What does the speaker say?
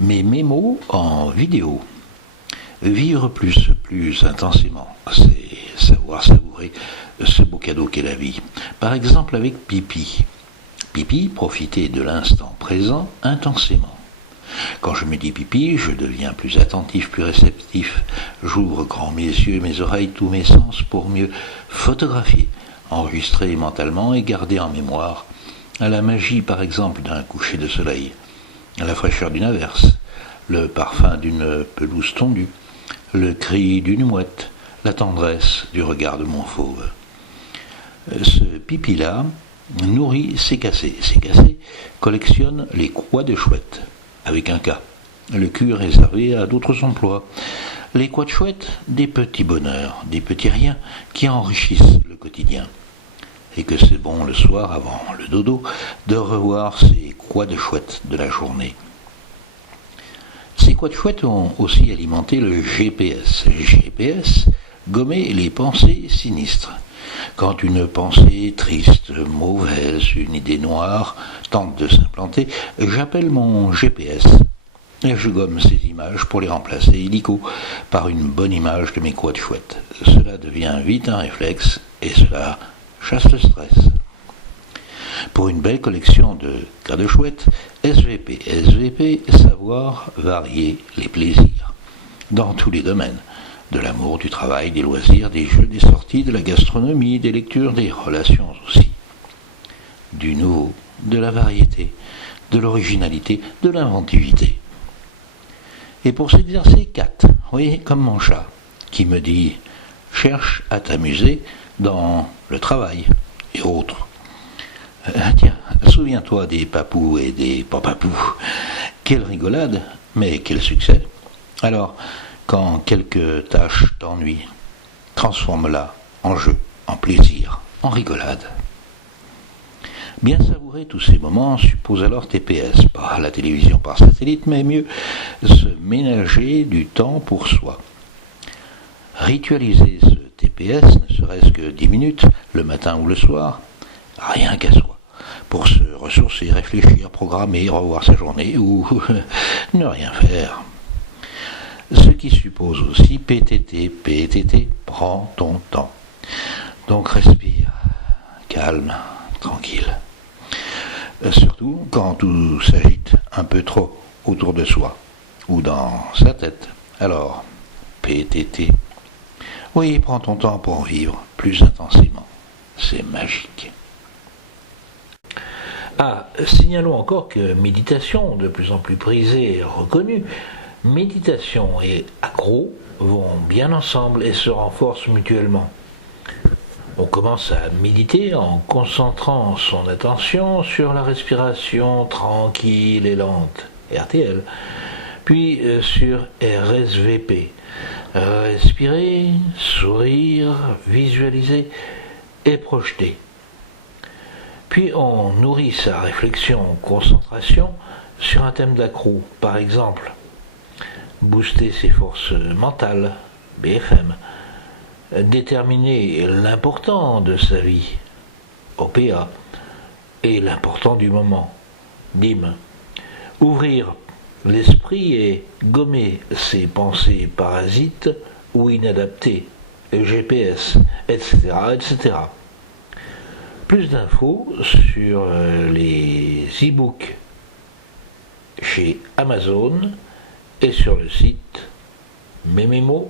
Mes mémos en vidéo. Vivre plus intensément, c'est savoir savourer ce beau cadeau qu'est la vie. Par exemple avec Pipi. Pipi, profiter de l'instant présent intensément. Quand je me dis pipi, je deviens plus attentif, plus réceptif. J'ouvre grand mes yeux, mes oreilles, tous mes sens pour mieux photographier, enregistrer mentalement et garder en mémoire à la magie par exemple d'un coucher de soleil, à la fraîcheur d'une averse, le parfum d'une pelouse tondue, le cri d'une mouette, la tendresse du regard de mon fauve. Ce pipi-là nourrit ses cassés. Ses cassés collectionnent les croix de chouette, avec un K. Le cul réservé à d'autres emplois. Les croix de chouette, des petits bonheurs, des petits riens qui enrichissent le quotidien. Et que c'est bon le soir avant le dodo de revoir ces croix de chouette de la journée. Ces croix de chouette ont aussi alimenté le GPS. GPS, gommer les pensées sinistres. Quand une pensée triste, mauvaise, une idée noire tente de s'implanter, j'appelle mon GPS et je gomme ces images pour les remplacer illico par une bonne image de mes croix de chouette. Cela devient vite un réflexe et cela chasse le stress. Pour une belle collection de cas de chouette, SVP, savoir varier les plaisirs. Dans tous les domaines. De l'amour, du travail, des loisirs, des jeux, des sorties, de la gastronomie, des lectures, des relations aussi. Du nouveau, de la variété, de l'originalité, de l'inventivité. Et pour s'exercer, 4, oui, comme mon chat, qui me dit « cherche à t'amuser dans le travail » et autres. Tiens, souviens-toi des papous et des papapous. Quelle rigolade, mais quel succès. Alors, quand quelques tâches t'ennuient, transforme-la en jeu, en plaisir, en rigolade. Bien savourer tous ces moments suppose alors TPS, pas la télévision par satellite, mais mieux se ménager du temps pour soi. Ritualiser ce TPS, ne serait-ce que 10 minutes, le matin ou le soir, rien qu'à soi, pour se ressourcer, réfléchir, programmer, revoir sa journée ou ne rien faire. Ce qui suppose aussi PTT, prends ton temps. Donc respire, calme, tranquille. Surtout quand tout s'agite un peu trop autour de soi ou dans sa tête. Alors, PTT. Oui, prends ton temps pour vivre plus intensément. C'est magique. Signalons encore que méditation, de plus en plus prisée et reconnue, méditation et accro vont bien ensemble et se renforcent mutuellement. On commence à méditer en concentrant son attention sur la respiration tranquille et lente, RTL, puis sur RSVP, respirer, sourire, visualiser et projeter. Puis on nourrit sa réflexion, concentration sur un thème d'accro, par exemple booster ses forces mentales, BFM, déterminer l'important de sa vie, OPA, et l'important du moment, DIM, ouvrir l'esprit et gommer ses pensées parasites ou inadaptées, GPS, etc., etc. Plus d'infos sur les e-books chez Amazon et sur le site mememo.com.